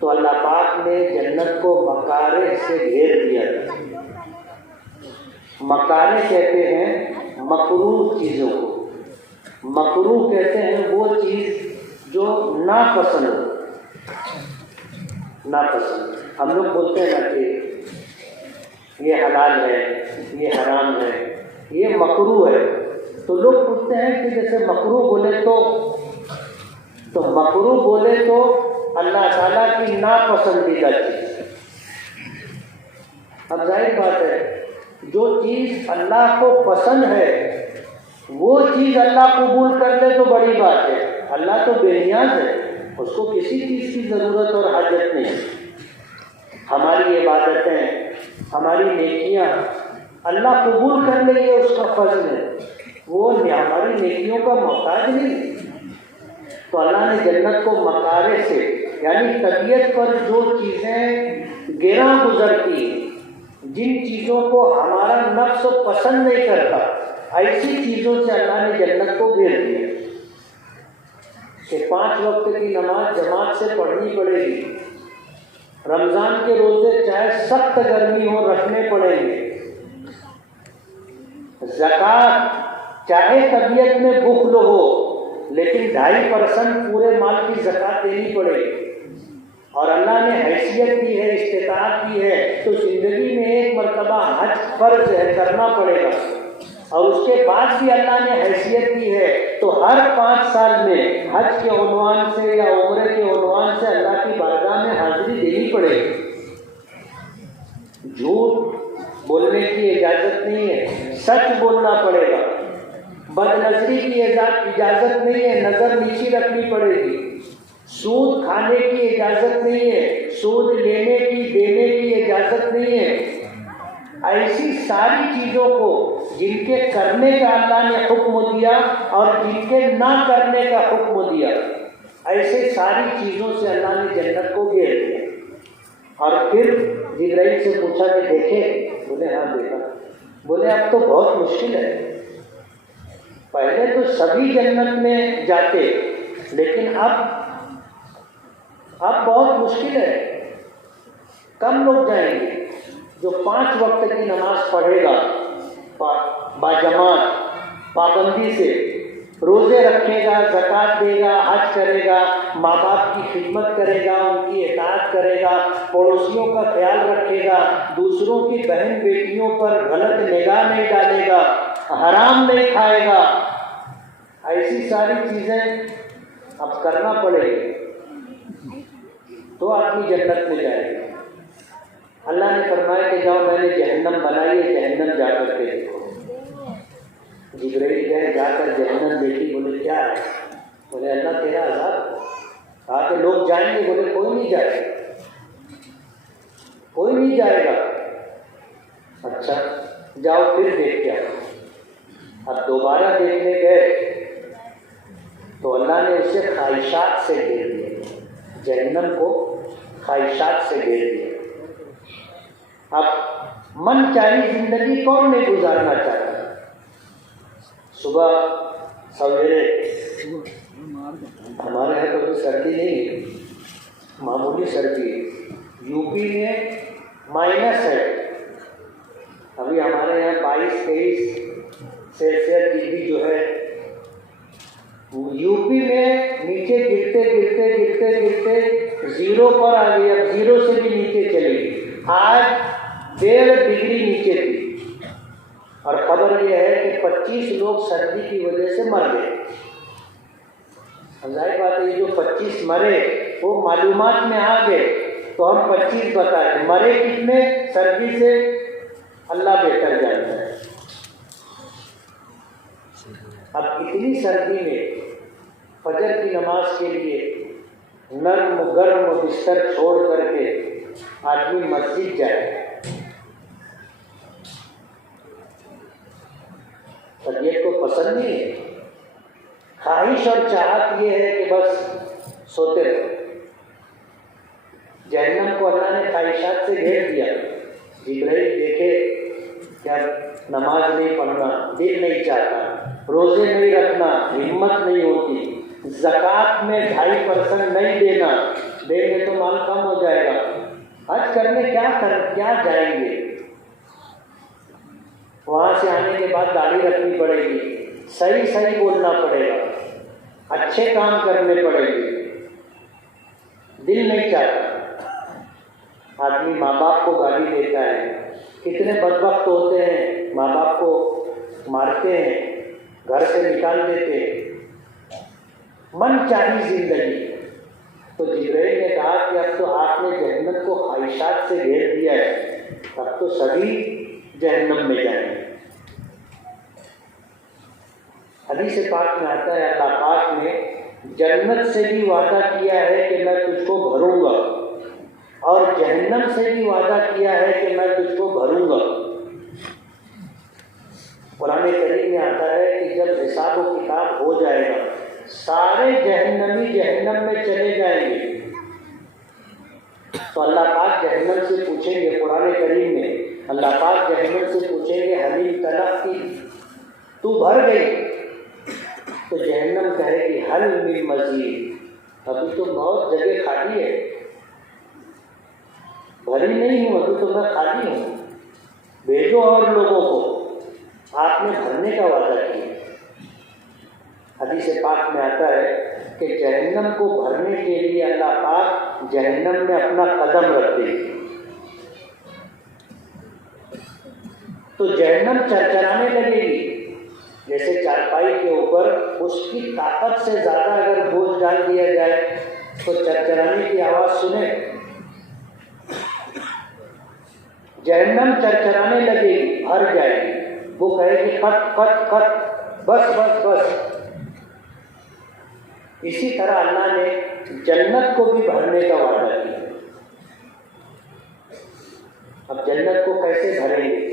تو اللہ پاک نے جنت کو مکارے سے گھیر دیا تھا۔ مکارے کہتے ہیں مکروہ چیزوں کو، مکروہ کہتے ہیں وہ چیز جو ناپسند ہو، ناپسند۔ ہم لوگ بولتے ہیں نا کہ یہ حلال ہے، یہ حرام ہے، یہ مکروہ ہے، تو لوگ پوچھتے ہیں کہ جیسے مکروہ بولے تو مکروہ بولے تو اللہ تعالیٰ کی ناپسندیدہ چیز۔ اب ظاہر بات ہے جو چیز اللہ کو پسند ہے وہ چیز اللہ قبول کر لے تو بڑی بات ہے۔ اللہ تو بے نیاز ہے، اس کو کسی چیز کی ضرورت اور حاجت نہیں۔ ہماری عبادتیں، ہماری نیکیاں اللہ قبول کر لے یہ اس کا فضل ہے، وہ ہماری نیکیوں کا محتاج نہیں۔ تو اللہ نے جنت کو مکارے سے، یعنی طبیعت پر جو چیزیں گراں گزرتی ہیں، جن چیزوں کو ہمارا نفس پسند نہیں کرتا، ایسی چیزوں سے اللہ نے جنت کو گھیر دیا کہ 5 وقت کی نماز جماعت سے پڑھنی پڑے گی، رمضان کے روزے چاہے سخت گرمی ہو رکھنے پڑیں گے، زکوٰۃ چاہے طبیعت میں بخل ہو لیکن 2.5% پورے مال کی زکوٰۃ دینی پڑے گی۔ اور اللہ نے حیثیت دی ہے، استطاعت دی ہے تو زندگی میں 1 مرتبہ حج فرض ہے، کرنا پڑے گا۔ اور اس کے بعد بھی اللہ نے حیثیت دی ہے تو ہر 5 سال میں حج کے عنوان سے یا عمرے کے عنوان سے اللہ کی بارگاہ میں حاضری دینی پڑے گی۔ جھوٹ بولنے کی اجازت نہیں ہے، سچ بولنا پڑے گا۔ بد نظری کی اجازت نہیں ہے، نظر نیچی رکھنی پڑے گی۔ سود کھانے کی اجازت نہیں ہے، سود لینے کی دینے کی اجازت نہیں ہے۔ ایسی ساری چیزوں کو جن کے کرنے کا اللہ نے حکم دیا اور جن کے نہ کرنے کا حکم دیا، ایسے ساری چیزوں سے اللہ نے جنت کو گھیر دیا۔ اور پھر جبرائیل سے پوچھا کہ دیکھے؟ بولے ہاں دیکھا۔ بولے اب تو بہت مشکل ہے، پہلے تو سبھی جنت میں جاتے لیکن اب بہت مشکل ہے، کم لوگ جائیں گے۔ جو 5 وقت کی نماز پڑھے گا باجماعت، پابندی سے، روزے رکھے گا، زکوٰۃ دے گا، حج کرے گا، ماں باپ کی خدمت کرے گا، ان کی اطاعت کرے گا، پڑوسیوں کا خیال رکھے گا، دوسروں کی بہن بیٹیوں پر غلط نگاہ نہیں ڈالے گا، حرام نہیں کھائے گا، ایسی ساری چیزیں اب کرنا پڑے گی تو آدمی جنت میں جائے گا۔ اللہ نے فرمایا کہ جاؤ میں نے جہنم بنائی ہے، جہنم جا کر کے دیکھو۔ جبرائیل گئے، جا کر جہنم دیکھی۔ بولے کیا ہے؟ بولے اللہ تیرا عذاب۔ کہا کہ لوگ جائیں گے؟ بولے کوئی نہیں جائے گا، کوئی نہیں جائے گا۔ اچھا جاؤ پھر دیکھ کے آؤ۔ اب دوبارہ دیکھنے گئے تو اللہ نے اسے خواہشات سے گھیر دیا، جہنم کو خواہشات سے گھیر دیا۔ اب من چاہی زندگی کون نہیں گزارنا چاہتا؟ صبح سویرے ہمارے یہاں تو سردی نہیں ہے، معمولی سردی ہے. یو پی میں مائنس ہے. ابھی ہمارے یہاں 22-23 سیلسیس ڈگری جو ہے، یو پی میں نیچے گرتے گرتے گرتے گرتے زیرو پر آ گئی. اب زیرو سے بھی نیچے چلے گی. آج 1.5 ڈگری نیچے تھی، اور خبر یہ ہے کہ 25 لوگ سردی کی وجہ سے مر گئے. ظاہر بات ہے، یہ جو 25 مرے وہ معلومات میں آ گئے تو ہم 25 بتائیں. مرے کتنے سردی سے اللہ بہتر جانتا ہے. اب اتنی سردی میں فجر کی نماز کے لیے نرم گرم بستر چھوڑ کر کے آدمی مسجد جائے. طبیعت کو پسند نہیں ہے. خواہش اور چاہت یہ ہے کہ بس سوتے رہو. جہنم کو اللہ نے خواہشات سے گھیر دیا. جبرائیل دیکھے کیا نماز نہیں پڑھنا، دل نہیں چاہتا، روزے نہیں رکھنا، ہمت نہیں ہوتی، زکوٰۃ میں 2.5% نہیں دینا، دیں گے تو مال کم ہو جائے گا، حج کرنے کیا جائیں گے، وہاں سے آنے کے بعد داڑھی رکھنی پڑے گی، صحیح بولنا پڑے گا، اچھے کام کرنے پڑے گے، دل نہیں چاہتا. آدمی ماں باپ کو گالی دیتا ہے. کتنے بدبخت ہوتے ہیں، ماں باپ کو مارتے ہیں، گھر سے نکال دیتے ہیں، من چاہی زندگی. تو جبرائیل نے کہا کہ اب تو آپ نے جہنم کو خواہشات سے گھیر دیا ہے، اب تو سبھی جہنم میں جائیں گے. حدیث پاک میں آتا ہے اللہ پاک نے جنت سے بھی وعدہ کیا ہے کہ میں تجھ کو بھروں گا، اور جہنم سے بھی وعدہ کیا ہے کہ میں تجھ کو بھروں گا. قرآن کریم میں آتا ہے کہ جب حساب و کتاب ہو جائے گا سارے جہنمی جہنم میں چلے جائیں گے تو اللہ پاک جہنم سے پوچھیں گے. قرآن کریم میں اللہ پاک جہنم سے پوچھیں گے حلیم تلقی، تو بھر گئی؟ تو جہنم کہے گی حل من مزید، ابھی تو بہت جگہ خالی ہے، بھری نہیں ہوں، ابھی تو میں خالی ہوں، بھیجو اور لوگوں کو. آپ نے بھرنے کا وعدہ کیا. حدیث پاک میں آتا ہے کہ جہنم کو بھرنے کے لیے اللہ پاک جہنم میں اپنا قدم رکھ دے گی تو جہنم چرچرانے لگے گی. جیسے چارپائی کے اوپر اس کی طاقت سے زیادہ اگر بوجھ ڈال دیا جائے تو چرچرانے کی آواز سنے. جہنم چرچرانے لگے گی، بھر جائے گی. وہ کہے گی خط خط خط، بس بس بس. اسی طرح اللہ نے جنت کو بھی بھرنے کا وعدہ کیا. اب جنت کو کیسے بھریں گے؟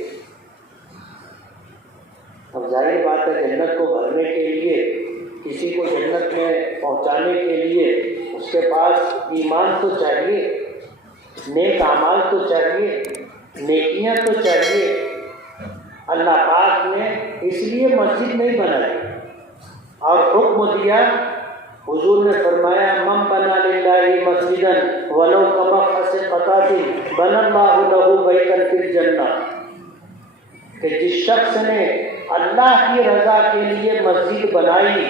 اب ظاہر بات ہے جنت کو بھرنے کے لیے، کسی کو جنت میں پہنچانے کے لیے اس کے پاس ایمان تو چاہیے، نیک اعمال تو چاہیے، نیکیاں تو چاہیے. اللہ پاک نے اس لیے مسجد نہیں بنائی اور حکم دیا. حضور نے فرمایا من بنا للہ مسجدا ولو کمفص قطعۃ بنى اللہ لہ بیتا فی الجنہ، کہ جس شخص نے اللہ کی رضا کے لیے مسجد بنائی،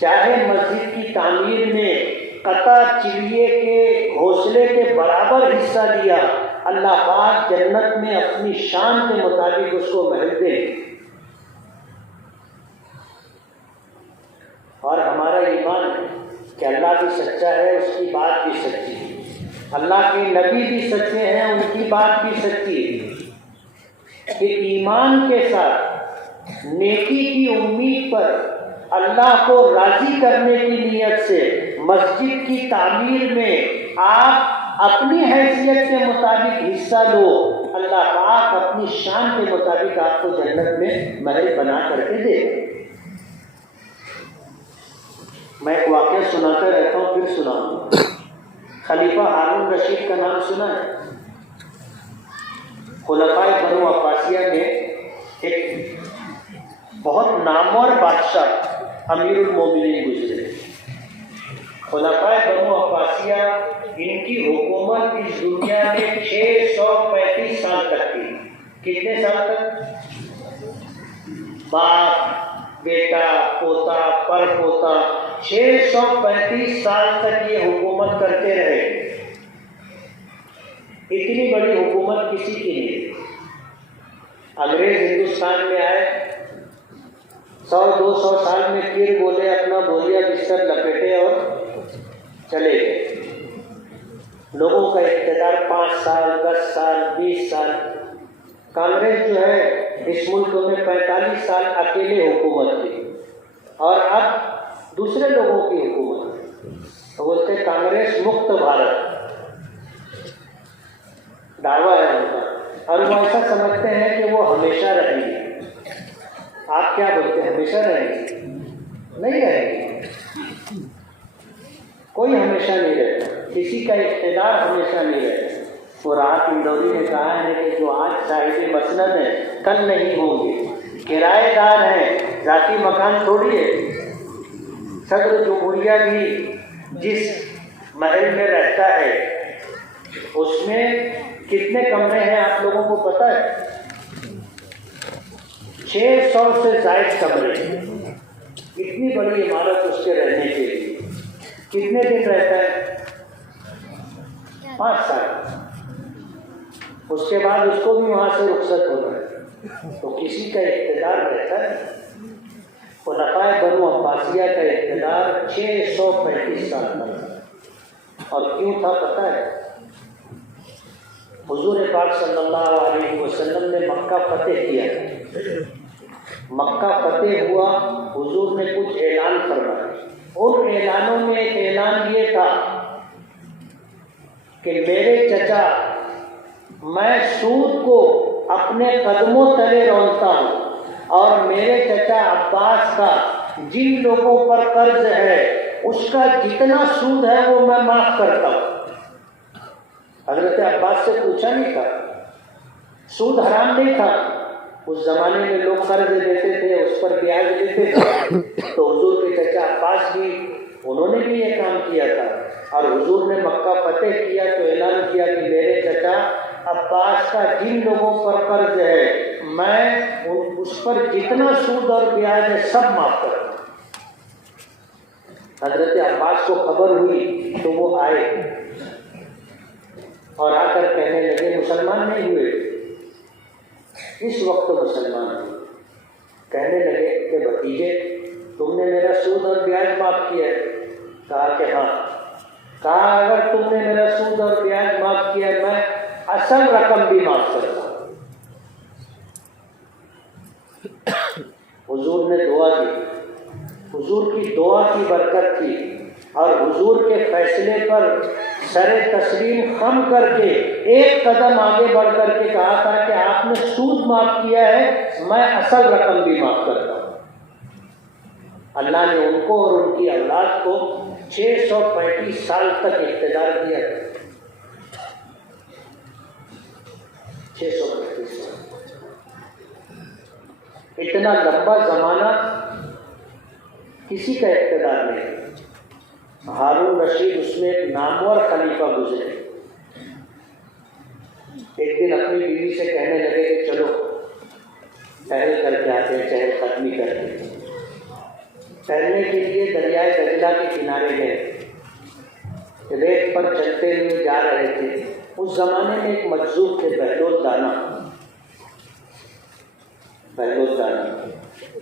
چاہے مسجد کی تعمیر میں قطع چڑیے کے گھونسلے کے برابر حصہ لیا، اللہ پاک جنت میں اپنی شان کے مطابق اس کو محل دے. اور ہمارا ایمان ہے کہ اللہ بھی سچا ہے، اس کی بات بھی سچی ہے، اللہ کے نبی بھی سچے ہیں، ان کی بات بھی سچی ہے، کہ ایمان کے ساتھ نیکی کی امید پر اللہ کو راضی کرنے کی نیت سے مسجد کی تعمیر میں آپ اپنی حیثیت کے مطابق حصہ لو، اللہ پاک اپنی شان کے مطابق آپ کو جنت میں محل بنا کر کے دے. میں ایک واقعہ سناتا رہتا ہوں، پھر سناؤں. خلیفہ ہارون رشید کا نام سنا ہے؟ خلفائے بنو عباسیہ میں ایک بہت نامور بادشاہ امیر المومنین گزرے. خلفائے بنو عباسیہ ان کی حکومت اس دنیا میں 635 سال تک تھی. کتنے سال تک؟ باپ بیٹا پوتا پر پوتا 635 سال تک یہ حکومت کرتے رہے. اتنی بڑی حکومت کسی کی نہیں. انگریز ہندوستان میں آئے 100-200 سال میں پھر بولے اپنا بولیا بستر لپیٹے اور چلے گئے. لوگوں کا اقتدار 5 سال 10 سال 20 سال. کانگریس جو ہے اس ملک میں 45 سال اکیلے حکومت کی اور اب دوسرے لوگوں کی حکومت. تو بولتے کانگریس مکت بھارت دعویٰ ہے ان کا, اور وہ ایسا سمجھتے ہیں کہ وہ ہمیشہ رہیں گے. آپ کیا بولتے ہیں؟ ہمیشہ رہیں گے؟ نہیں رہیں گے. کوئی ہمیشہ نہیں رہتا, کسی کا اقتدار ہمیشہ نہیں رہتا. اور راحت اندوری نے کہا ہے کہ جو آج صاحب مسند ہیں کل نہیں ہوں گے. کرایہ دار ہیں, ذاتی مکان تھوڑی ہے. صدر جمہوریہ بھی جس محل میں رہتا ہے اس میں کتنے کمرے ہیں آپ لوگوں کو پتہ ہے؟ 600 سے زائد کمرے. اتنی بڑی عمارت اس کے رہنے کے لیے کتنے دن رہتا ہے؟ 5 سال. اس کے بعد اس کو بھی وہاں سے رخصت ہونا ہے. تو کسی کا اقتدار رہتا ہے. خلفائے بنو عباسیہ کا اقتدار 635 سال تک. اور کیوں تھا پتہ ہے؟ حضور پاک صلی اللہ علیہ وسلم نے مکہ فتح کیا. مکہ فتح ہوا, حضور نے کچھ اعلان فرمائے. ان اعلانوں میں ایک اعلان یہ تھا کہ میرے چچا میں سود کو اپنے قدموں تلے رونتا ہوں, اور میرے چچا عباس کا جن لوگوں پر قرض ہے اس کا جتنا سود ہے وہ میں معاف کرتا ہوں. حضرت عباس سے پوچھا نہیں تھا, سود حرام نہیں تھا. اس زمانے میں لوگ قرض دیتے تھے, اس پر بیاج دیتے تھے. تو حضور کے چچا عباس بھی, انہوں نے بھی یہ کام کیا تھا. اور حضور نے مکہ فتح کیا تو اعلان کیا کہ میرے چچا عباس کا جن لوگوں پر قرض ہے میں اس پر جتنا سود اور بیاج ہے سب معاف کرتا ہوں. حضرت عباس کو خبر ہوئی تو وہ آئے اور آ کر کہنے لگے, مسلمان نہیں ہوئے, اس وقت مسلمان ہوئے. کہنے لگے کہ بھتیجے تم نے میرا سود اور بیاج معاف کیا ہے؟ کہا کہ ہاں. کہا اگر تم نے میرا سود اور بیاج معاف کیا ہے میں اصل رقم بھی معاف کرتا ہوں. حضور نے دعا دی. حضور کی دعا کی برکت تھی اور حضور کے فیصلے پر سر تسلیم خم کر کے ایک قدم آگے بڑھ کر کے کہا تھا کہ آپ نے سود معاف کیا ہے, میں اصل رقم بھی معاف کرتا ہوں. اللہ نے ان کو اور ان کی اولاد کو 635 سال تک اقتدار دیا. 635 سال, اتنا لمبا زمانہ کسی کا اقتدار نہیں. ہارون رشید اس میں ایک نامور خلیفہ گزرے. ایک دن اپنی بیوی سے کہنے لگے کہ چلو ٹہل کر کے آتے ہیں, چہل قدمی کر کے. ٹہلنے کے لیے دریائے دجلہ کے کنارے گئے, ریت پر چلتے ہوئے جا رہے تھے. اس زمانے میں ایک مجذوب تھے بہلول دانا. بہلول دانا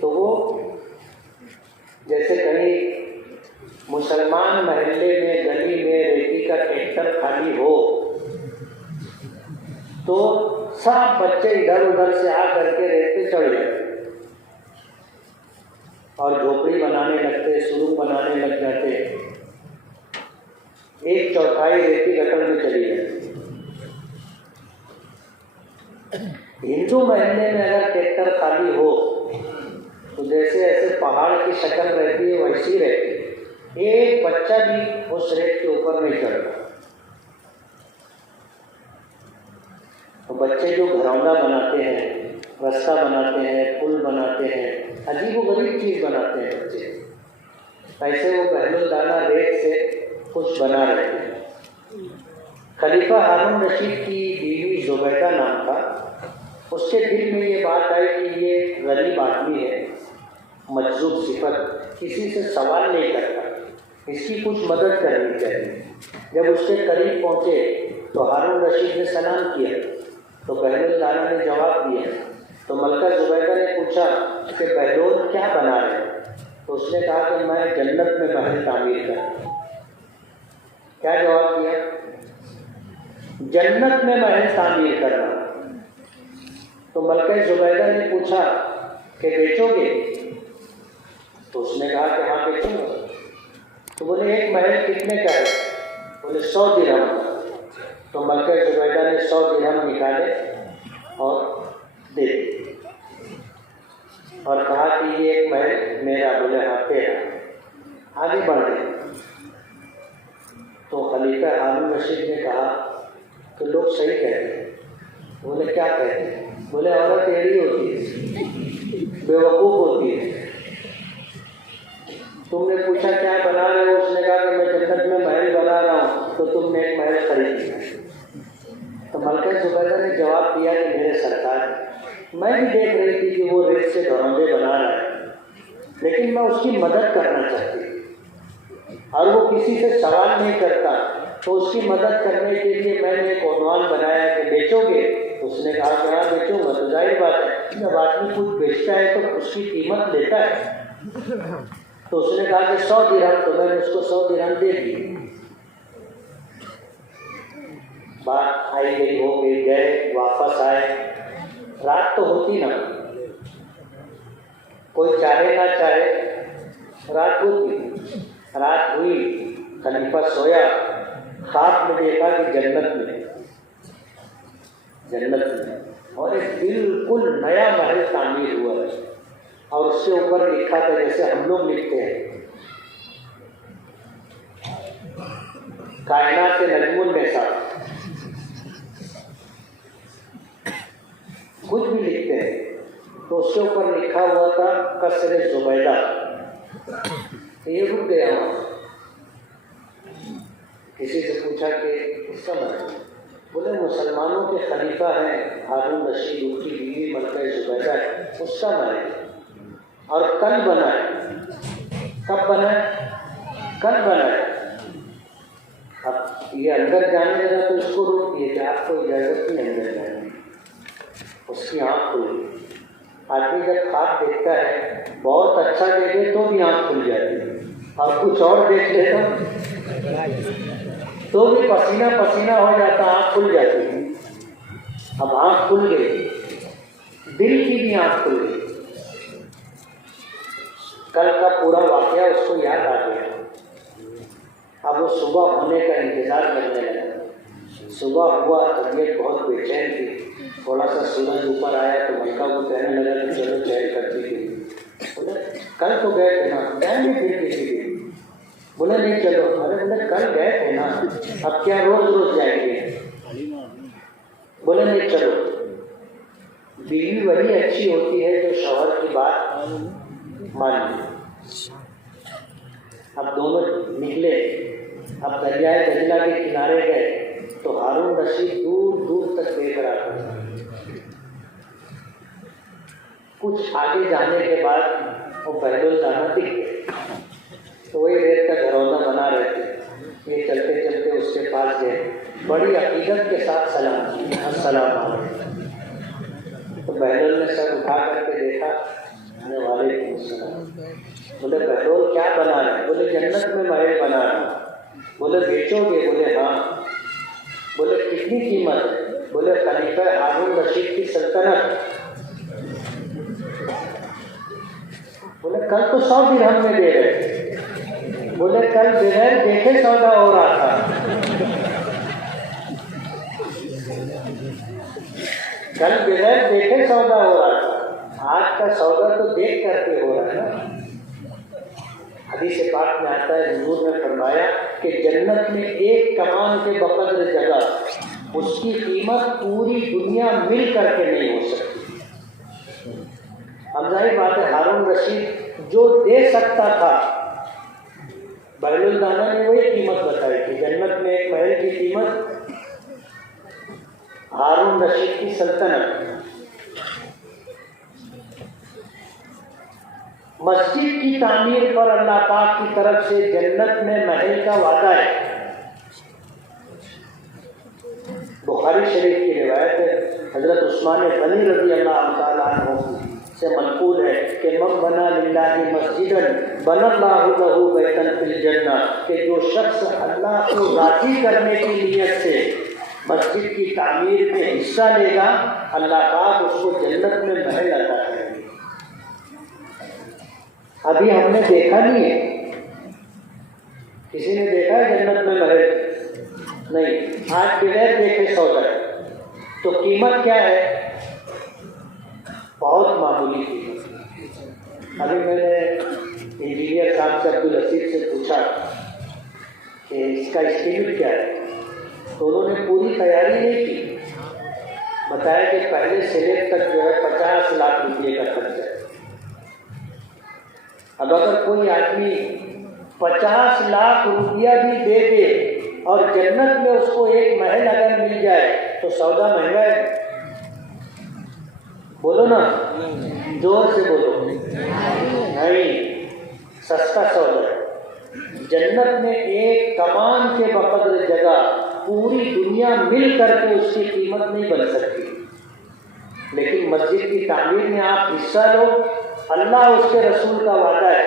تو وہ جیسے کہیں مسلمان محلے میں گلی میں ریتی کا ٹریکٹر خالی ہو تو سب بچے ادھر ادھر سے آ کر کے ریت پہ چڑھ جاتے اور جھوپڑی بنانے لگتے, سرنگ بنانے لگ جاتے. 1/4 ریتی گٹر میں چلی جاتی. ہندو محلے میں اگر ٹریکٹر خالی ہو تو جیسے ایسے پہاڑ کی شکل رہتی ہے ویسی رہتی ہے. ایک بچہ بھی اس ریت کے اوپر نہیں چڑھتا. تو بچے جو گھروندا بناتے ہیں, رستہ بناتے ہیں, پل بناتے ہیں, عجیب و غریب چیز بناتے ہیں بچے. ایسے وہ بہلول دانا ریت سے کچھ بنا رہے تھے۔ خلیفہ ہارون رشید کی بیوی زبیدہ نام تھا، اس کے دل میں یہ بات آئی کہ یہ غریب آدمی ہے، مجذوب صفت، کسی سے سوال نہیں کرتا، اس کی کچھ مدد کرنی چاہیے۔ جب اس کے قریب پہنچے تو ہارون رشید نے سلام کیا تو بہلول دانا نے جواب دیا۔ تو ملکہ زبیدہ نے پوچھا کہ بہلول کیا بنا رہے ہیں؟ تو اس نے کہا کہ میں جنت میں محل تعمیر کروں۔ کیا جواب دیا؟ جنت میں محل تعمیر کرنا۔ تو ملکہ زبیدہ نے پوچھا کہ بیچو گے؟ تو اس نے کہا کہ ہاں بیچوں گا۔ تو بولے ایک محل کتنے کا ہے؟ بولے 100 درہم۔ تو ملکہ زبیدہ نے 100 درہم نکالے اور دے دیے اور کہا کہ یہ ایک محل میرا۔ بولے ہاں تیرا۔ آگے بڑھ گئے تو خلیفہ ہارون رشید نے کہا کہ لوگ صحیح کہتے ہیں۔ بولے کیا کہتے ہیں؟ بولے عورت ٹیڑھی ہوتی ہے، بیوقوف ہوتی ہے۔ تم نے پوچھا کیا بنا رہے ہو؟ اس نے کہا کہ میں جنت میں محل بنا رہا ہوں، تو تم نے ایک محل خرید لیا۔ تو ملکہ زبیدہ نے جواب دیا کہ میرے سرکار، میں بھی دیکھ رہی تھی کہ وہ ریت سے گھروندے بنا رہا ہے، لیکن میں اس کی مدد کرنا چاہتی ہوں اور وہ کسی سے سوال نہیں کرتا، تو اس کی مدد کرنے کے لیے میں نے ایک عنوان بنایا کہ بیچو گے؟ اس نے کہا کہ ہاں بیچوں گا۔ تو ظاہر بات ہے جب آدمی کچھ بیچتا ہے تو اس کی قیمت لیتا ہے۔ تو اس نے کہا کہ 100 درہم۔ تو میں نے اس کو 100 درہم دے دی۔ بات آئی گئی ہو گئی، گئے واپس آئے، رات تو ہوتی نا، کوئی چاہے نہ چاہے رات ہوتی۔ رات ہوئی، خلیفہ سویا، خواب میں دیکھا کہ جنت میں اور ایک بالکل نیا محل تعمیر ہوا ہے اور اس کے اوپر لکھا تھا جیسے ہم لوگ لکھتے ہیں کائنات نجم النساء، کچھ بھی لکھتے ہیں، تو اس کے اوپر لکھا ہوا تھا قصر زبیدہ۔ یہ رک گیا وہاں۔ کسی سے پوچھا کہ اس کا مطلب؟ بولے مسلمانوں کے خلیفہ ہیں ہارون رشید، ان کی بیوی ملکہ زبیدہ ہے، اس کا مطلب اور کل بنا ہے۔ کب بنا ہے؟ کل بنا ہے۔ اب یہ اندر جانے لگا تو اس کو روک دیے کہ آپ کو اجازت نہیں اندر جانے کی۔ اس کی آنکھ کھل گئی۔ آدمی جب خواب دیکھتا ہے بہت اچھا دیکھے تو بھی آنکھ کھل جاتی ہے، اور کچھ اور دیکھ لے تو بھی پسینہ پسینہ ہو جاتا، آنکھ کھل جاتی ہے۔ اب آنکھ کھل گئی، دل کی بھی آنکھ کھل گئی۔ کل کا پورا واقعہ اس کو یاد آ گیا۔ اب وہ صبح ہونے کا انتظار کرنے لگا۔ صبح ہوا، طبیعت بہت بے چین تھی، تھوڑا سا سورج اوپر آیا تو ملکہ کو کہنے لگا کہ چلو چائے کرتی تھی۔ بولے کل تو گئے تھے نا، ٹائم نہیں پھر کسی کی۔ بولے نہیں چلو۔ ارے بولے کل گئے تھے نا، اب کیا روز روز جائیں گے؟ بولے نہیں چلو۔ بیوی وہی اچھی ہوتی ہے جو شوہر کی بات مان لے۔ اب دونوں نکلے، اب دریائے دجلہ کے کنارے گئے تو ہارون رشید دور دور تک دیکھ رہا تھا۔ کچھ آگے جانے کے بعد وہ بہلول دانا دکھ گئے، تو وہی ریت کا گھروندا بنا رہے تھے۔ یہ چلتے چلتے اس کے پاس گئے، بڑی عقیدت کے ساتھ سلام کیا، السلام علیکم۔ تو بہلول نے سر اٹھا کر کے دیکھا، وعلیکم السلام۔ بولے بہلول کیا بنا رہے؟ بولے جنت میں محل بنا رہے۔ بولے بیچو گے؟ بولے ہاں۔ بولے کتنی قیمت؟ بولے خلیفہ ہارون رشید کی سلطنت۔ بولے کل تو 100 درہم میں دے رہے تھے۔ بولے کل بغیر دیکھے سودا ہو رہا تھا، کل بغیر دیکھے سودا ہو رہا تھا، آج کا سودا تو دیکھ کر کے ہو رہا ہے نا۔ حدیث پاک میں آتا ہے حضور نے فرمایا کہ جنت میں ایک کمان کے بقدر جگہ، اس کی قیمت پوری دنیا مل کر کے نہیں ہو سکتی۔ اب ظاہر بات ہے ہارون رشید جو دے سکتا تھا بہل الدانا نے وہی قیمت بتائی تھی، جنت میں ایک محل کی قیمت ہارون رشید کی سلطنت۔ مسجد کی تعمیر پر اللہ پاک کی طرف سے جنت میں محل کا وعدہ ہے۔ بخاری شریف کی روایت ہے، حضرت عثمان غنی رضی اللہ تعالیٰ عنہ سے منقول ہے کہ من بنا للہ مسجدا بنى اللہ لہ بیتا فی الجنہ، کہ جو شخص اللہ کو راضی کرنے کی نیت سے مسجد کی تعمیر میں حصہ لے گا، اللہ پاک اس کو جنت میں محل عطا کریں گے۔ ابھی ہم نے دیکھا نہیں ہے، کسی نے دیکھا ہے جنت میں محل؟ نہیں، آج بغیر دیکھے سودا ہے۔ تو قیمت کیا ہے؟ بہت معمولی قیمت۔ ابھی میں نے انجینئر صاحب سے عبدالحسیب سے پوچھا کہ اس کا اسٹیمیٹ کیا ہے، تو انہوں نے پوری تیاری نہیں کی، بتایا کہ پہلے سلیب تک جو ہے 50 لاکھ روپئے کا خرچ ہے۔ اب اگر کوئی آدمی 50 لاکھ روپیہ بھی دے دے اور جنت میں اس کو ایک محل اگر مل جائے تو سودا مہنگا ہے؟ بولو نا، زور سے بولو۔ نہیں، سستا سودا ہے۔ جنت میں ایک کمان کے بقدر جگہ پوری دنیا مل کر کے اس کی قیمت نہیں بن سکتی، لیکن مسجد کی تعمیر میں آپ حصہ لو، اللہ اس کے رسول کا وعدہ ہے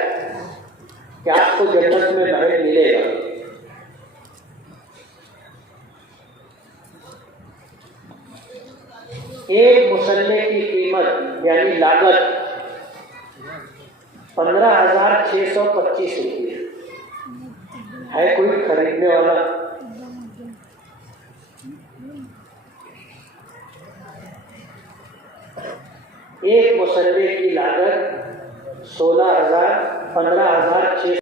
کہ آپ کو جنت میں محل ملے گا۔ ایک مصلے کی قیمت یعنی لاگت 15,625 روپئے ہے۔ کوئی خریدنے والا؟ ایک مصلے کی لاگت 15,625